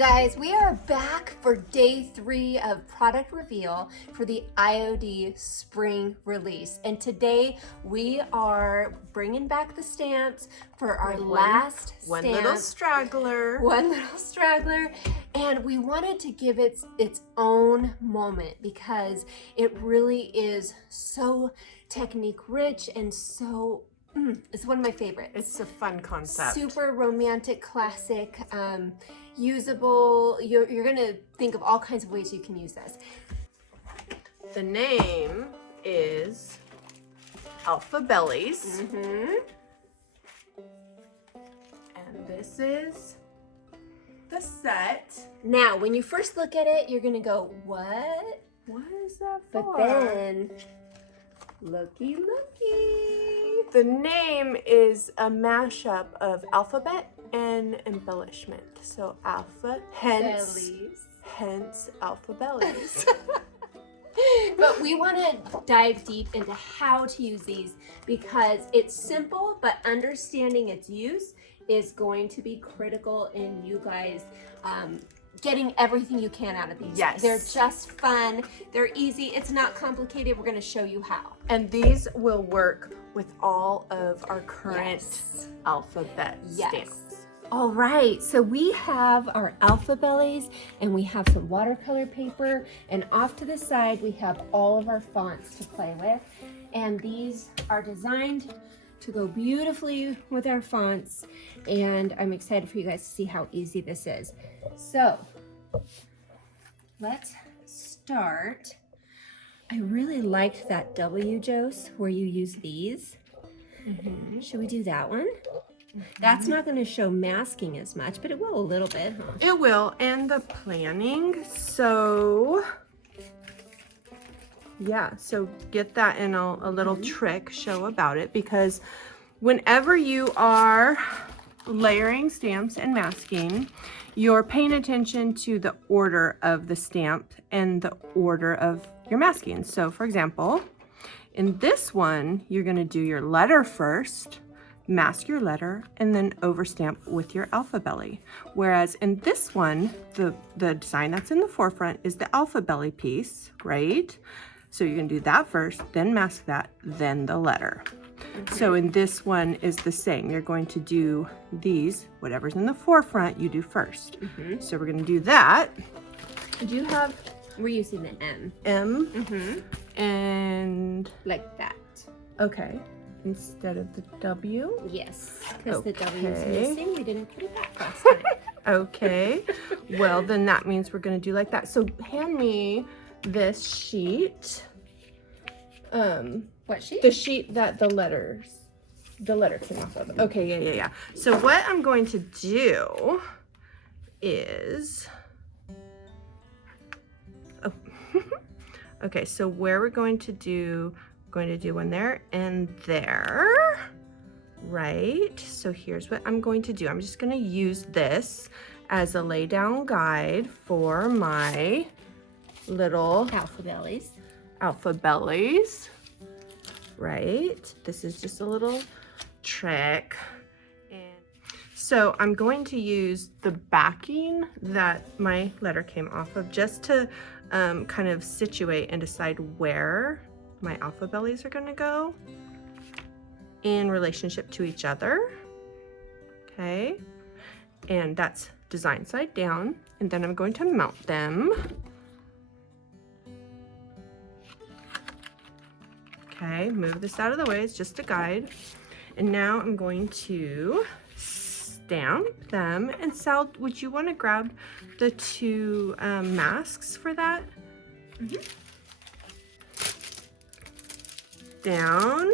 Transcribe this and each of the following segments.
guys, we are back for day 3 of product reveal for the IOD spring release. And today we are bringing back the stamps for our last one stamp. little straggler. One little straggler. And we wanted to give it its own moment because it really is so technique rich and so it's one of my favorites. It's a fun concept. Super romantic, classic, usable. You're gonna think of all kinds of ways you can use this. The name is Alphabellies. And this is the set. Now, when you first look at it, you're gonna go, what? What is that for? But then, looky. The name is a mashup of alphabet and embellishment. So alpha, hence Alphabellies. But we want to dive deep into how to use these because it's simple, but understanding its use is going to be critical in you guys getting everything you can out of these. Yes. They're just fun. They're easy. It's not complicated. We're going to show you how. And these will work with all of our current alphabet stamps. All right, so we have our Alphabellies and we have some watercolor paper, and off to the side we have all of our fonts to play with. And these are designed to go beautifully with our fonts, and I'm excited for you guys to see how easy this is. So let's start. I really liked that W, Jose, where you use these. Should we do that one? That's not going to show masking as much, but it will a little bit, huh? It will, and the planning. So yeah, so get that in a little trick show about it, because whenever you are layering stamps and masking, you're paying attention to the order of the stamp and the order of your masking. So for example, in this one, you're going to do your letter first, mask your letter, and then overstamp with your Alphabelly. Whereas in this one, the design that's in the forefront is the Alphabelly piece, right? So you're gonna do that first, then mask that, then the letter. So in this one is the same. You're going to do these, whatever's in the forefront, you do first. So we're gonna do that. Do you have? We're using the M. M. And Like that. okay. Instead of the W? Yes, because the W is Okay. missing. We didn't put it back last time. Okay. Well, then that means we're going to do like that. So hand me this sheet. What sheet? The sheet that the letter came off of. Okay, yeah. So what I'm going to do is... Oh. Okay, so where we're going to do one there and there, right? So here's what I'm going to do. I'm just going to use this as a lay down guide for my little Alphabellies, right? This is just a little trick. And so I'm going to use the backing that my letter came off of just to kind of situate and decide where my Alphabellies are going to go in relationship to each other. Okay, and that's design side down, and then I'm going to mount them. Okay, move this out of the way, it's just a guide. And now I'm going to stamp them. And Sal, would you want to grab the 2 masks for that? Down.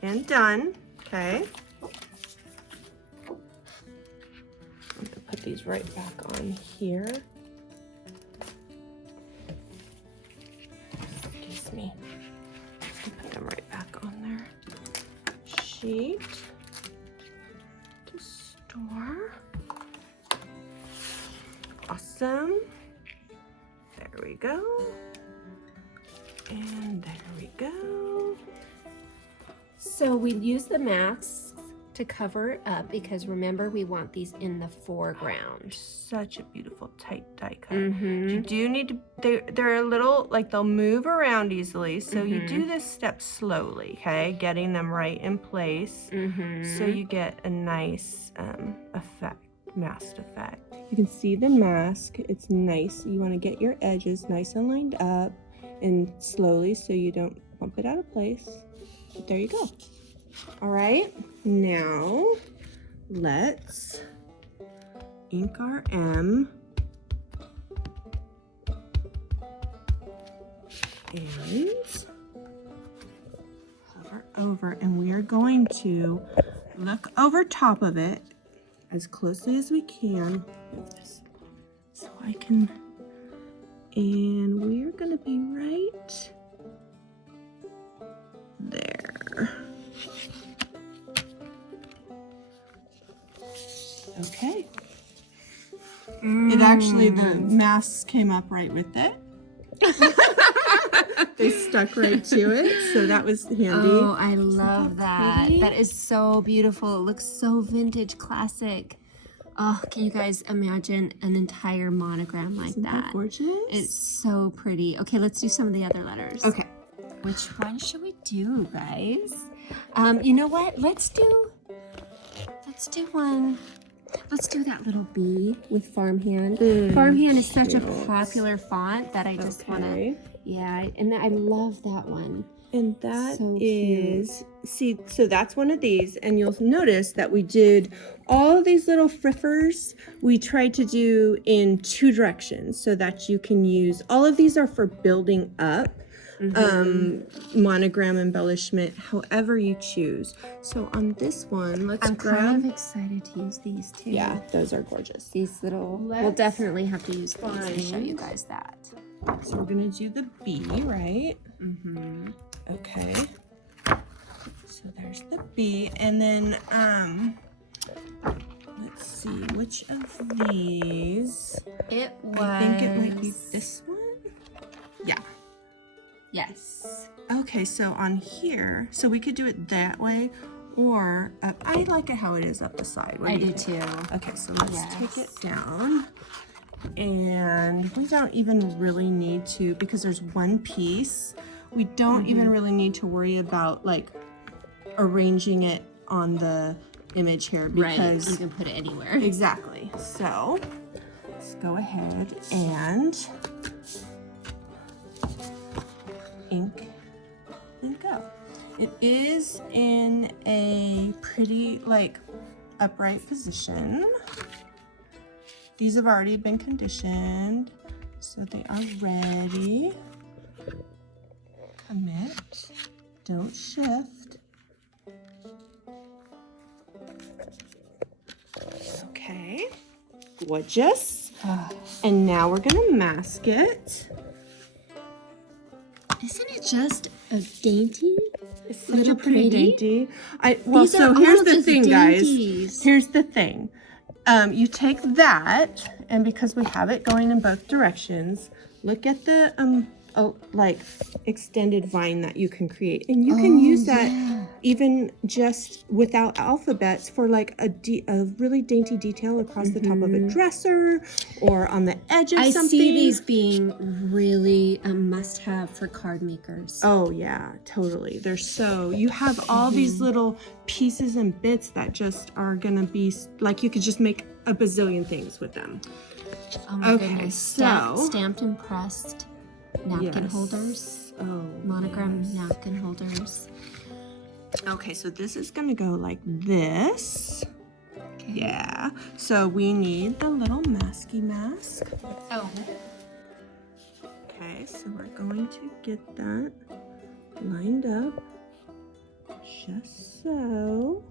And done. Okay. I'm going to put these right back on here. Excuse me. Just put them right back on there. Sheet to store. Awesome. There we go. And there we go. So we use the masks to cover it up because remember we want these in the foreground. Such a beautiful tight die cut. Mm-hmm. You do need to, they're a little, like they'll move around easily. So you do this step slowly, okay? Getting them right in place. So you get a nice effect, masked effect. You can see the mask, it's nice. You wanna get your edges nice and lined up and slowly so you don't bump it out of place. But there you go. All right, now let's ink our M and hover over, and we are going to look over top of it as closely as we can so I can, and we are going to be right there. Okay. It actually, the masks came up right with it. They stuck right to it, so that was handy. Oh, I love that. pretty? That is so beautiful. It looks so vintage, classic. Oh, can you guys imagine an entire monogram like Isn't that that? gorgeous? It's so pretty. Okay, let's do some of the other letters. Okay. Which one should we do, guys? You know what? Let's do one. Let's do that little B with Farmhand. Farmhand is such a cute. popular font that I just want to, yeah, and I love that one. And that So is, see, so that's one of these, and you'll notice that we did all of these little friffers, we tried to do in 2 directions so that you can use, all of these are for building up monogram embellishment, however you choose. So on this one, let's I'm grab, kind of excited to use these too. yeah, those are gorgeous. These little, we'll Let's definitely have to use these to show you find- guys that. So we're gonna do the B, right? Okay. So there's the B, and then let's see which of these. It was. I think it might be this one. Yeah. Yes. Okay, so on here, so we could do it that way, or I like it how it is up the side. What I do you do think? too. Okay, so let's Yes. take it down. And we don't even really need to, because there's one piece, we don't even really need to worry about like arranging it on the image here because you can put it anywhere. exactly. So let's go ahead and ink and go. It is in a pretty like upright position. These have already been conditioned, so they are ready. Commit, don't shift. Okay, gorgeous. And now we're gonna mask it. Isn't it just a dainty? It's such Little a pretty pretty? dainty. These So are here's all the just thing, dainties. guys. Here's the thing. You take that, and because we have it going in both directions, look at the like extended vine that you can create, and you can use that even just without alphabets for like a really dainty detail across the top of a dresser or on the edge of I something. see these being really a must-have for card makers. Oh yeah, totally. They're so, you have all these little pieces and bits that just are gonna be like, you could just make a bazillion things with them. Oh my Okay, goodness. so- Stamped and pressed napkin Yes. holders, Oh, monogram yes. napkin holders. Okay, so this is gonna go like this. Okay. Yeah. So we need the little masky mask. Oh. Okay, so we're going to get that lined up just so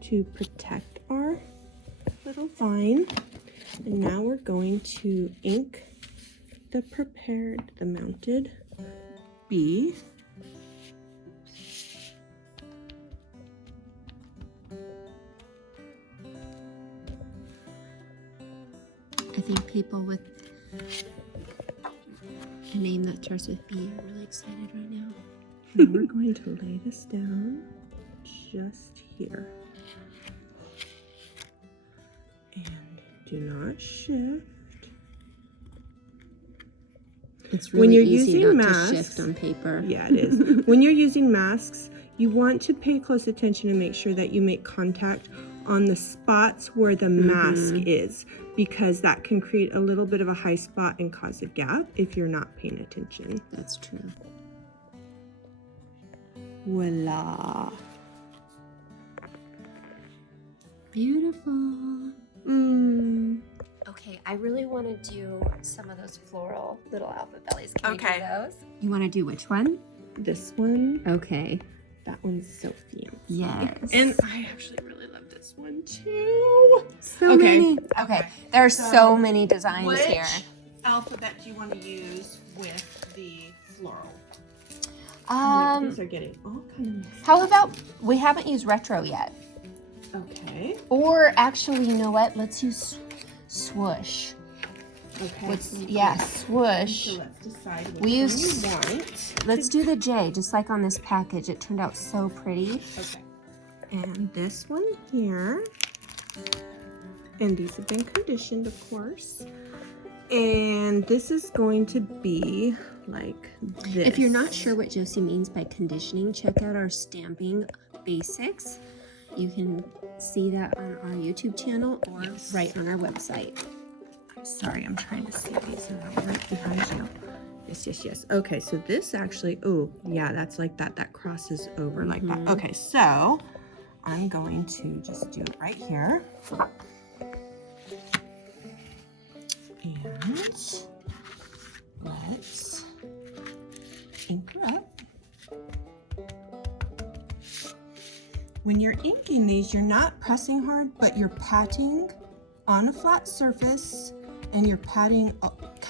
to protect our little vine. And now we're going to ink the mounted B. I think people with a name that starts with B are really excited right now. And we're going to lay this down just here. Do not shift. It's When really you're easy using not to masks, shift on paper. Yeah, it is. When you're using masks, you want to pay close attention and make sure that you make contact on the spots where the mask is, because that can create a little bit of a high spot and cause a gap if you're not paying attention. That's true. Voila. Beautiful. Okay, I really want to do some of those floral little Alphabellies. Can we do those? You want to do which one? This one. Okay. That one's so fancy. Yes. And I actually really love this one too. So many. Okay. There are so many designs here. Which alphabet do you want to use with the floral? These are getting all kind of. How about, we haven't used retro yet. Okay. Or actually, you know what? Let's use swoosh. Okay. Swoosh. So let's decide which We one use- you want. Let's do the J, just like on this package. It turned out so pretty. Okay. And this one here. And these have been conditioned, of course. And this is going to be like this. If you're not sure what Josie means by conditioning, check out our stamping basics. You can see that on our YouTube channel or right on our website. Sorry, I'm trying to see these and I'm right behind you. Yes. Okay, so this actually, oh, yeah, that's like that. That crosses over like that. Okay, so I'm going to just do it right here. And let's ink her up. When you're inking these, you're not pressing hard, but you're patting on a flat surface, and you're kind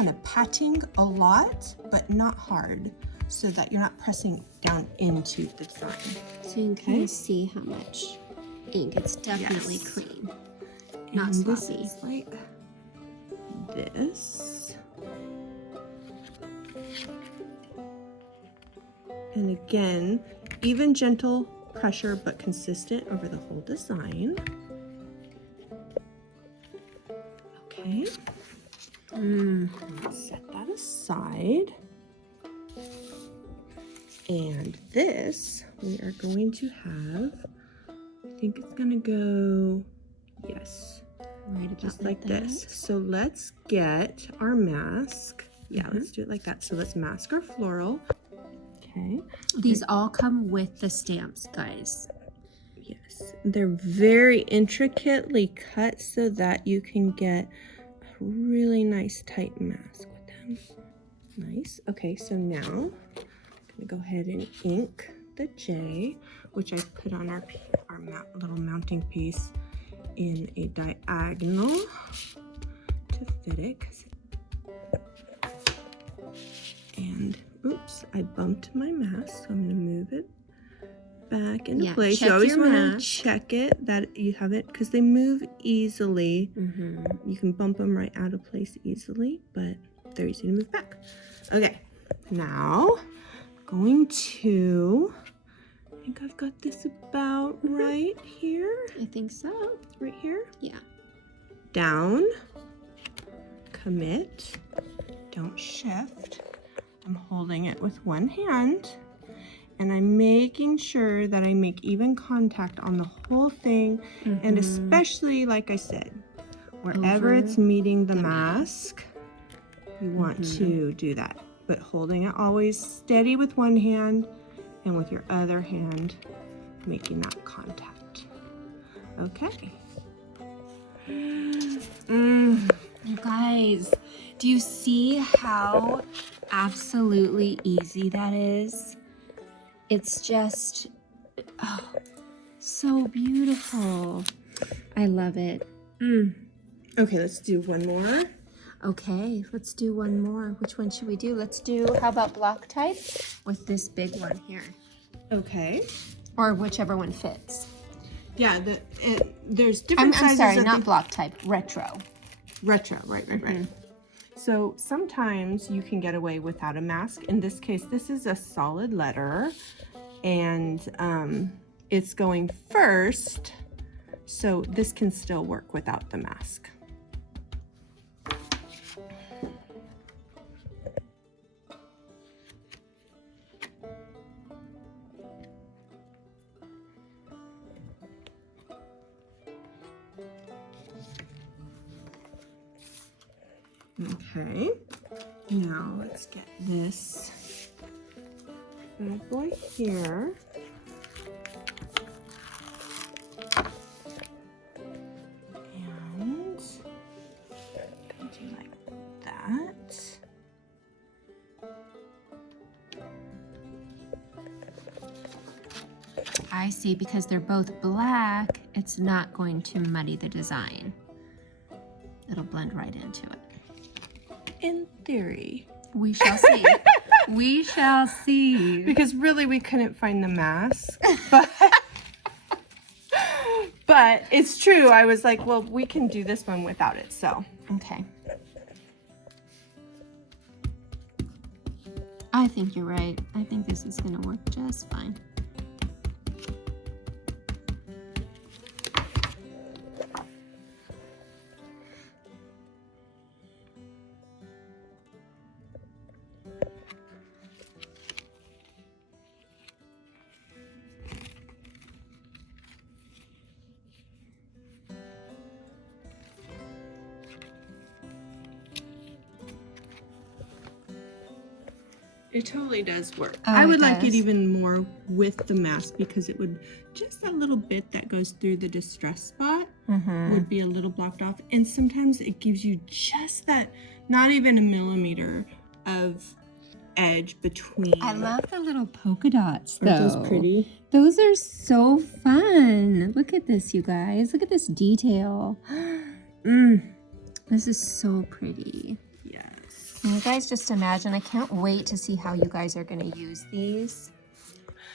of patting a lot, but not hard, so that you're not pressing down into the design. So you can kind of see how much ink. It's definitely clean, not And this sloppy. is like this. And again, even gentle pressure, but consistent over the whole design. Okay. Let's set that aside. And this, we are going to have, I think it's gonna go, yes, Right about just like that. this. So let's get our mask. Yeah, let's do it like that. So let's mask our floral. Okay. These all come with the stamps, guys. Yes, they're very intricately cut so that you can get a really nice tight mask with them. Nice. Okay, so now I'm gonna go ahead and ink the J, which I put on our little mounting piece in a diagonal to fit it. And oops, I bumped my mask, so I'm gonna move it back into place. You always want to check it that you have it, because they move easily. You can bump them right out of place easily, but they're easy to move back. Okay, now going to, I think I've got this about right here. I think so. Right here. Yeah. Down, commit, don't shift. I'm holding it with one hand, and I'm making sure that I make even contact on the whole thing, and especially, like I said, wherever it's meeting the mask, you want to do that. But holding it always steady with one hand, and with your other hand making that contact. Okay. You guys, do you see how absolutely easy that is? It's just, oh, so beautiful. I love it. Okay, let's do one more. Okay, let's do one more. Which one should we do? Let's do, how about block type with this big one here? Okay. Or whichever one fits. Yeah, there's different I'm sizes. sorry, of not the block type, retro. retro, right. So sometimes you can get away without a mask. In this case, this is a solid letter, and it's going first, so this can still work without the mask. Okay, now let's get this bad boy here. And do like that. I see, because they're both black, it's not going to muddy the design. It'll blend right into it. In theory. We shall see. We shall see. Because really we couldn't find the mask, but it's true. I was like, well, we can do this one without it, so. Okay. I think you're right. I think this is gonna work just fine. It totally does work. Oh, I would it like it does. even more with the mask because it would, just that little bit that goes through the distress spot would be a little blocked off. And sometimes it gives you just that, not even a millimeter of edge between. I love the little polka dots, though. Aren't those pretty? Those are so fun. Look at this, you guys. Look at this detail. This is so pretty. Yes. Can you guys just imagine? I can't wait to see how you guys are going to use these.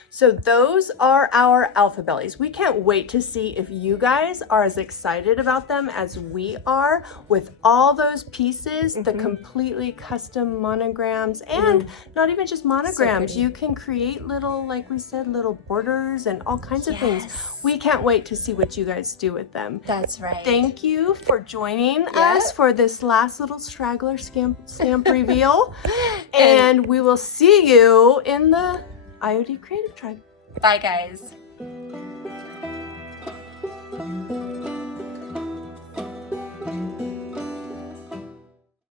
So those are our Alphabellies. We can't wait to see if you guys are as excited about them as we are with all those pieces, the completely custom monograms, and not even just monograms. So you can create little, like we said, little borders and all kinds of things. We can't wait to see what you guys do with them. That's right. Thank you for joining us for this last little straggler stamp reveal. And we will see you in the IOD Creative Tribe. Bye, guys.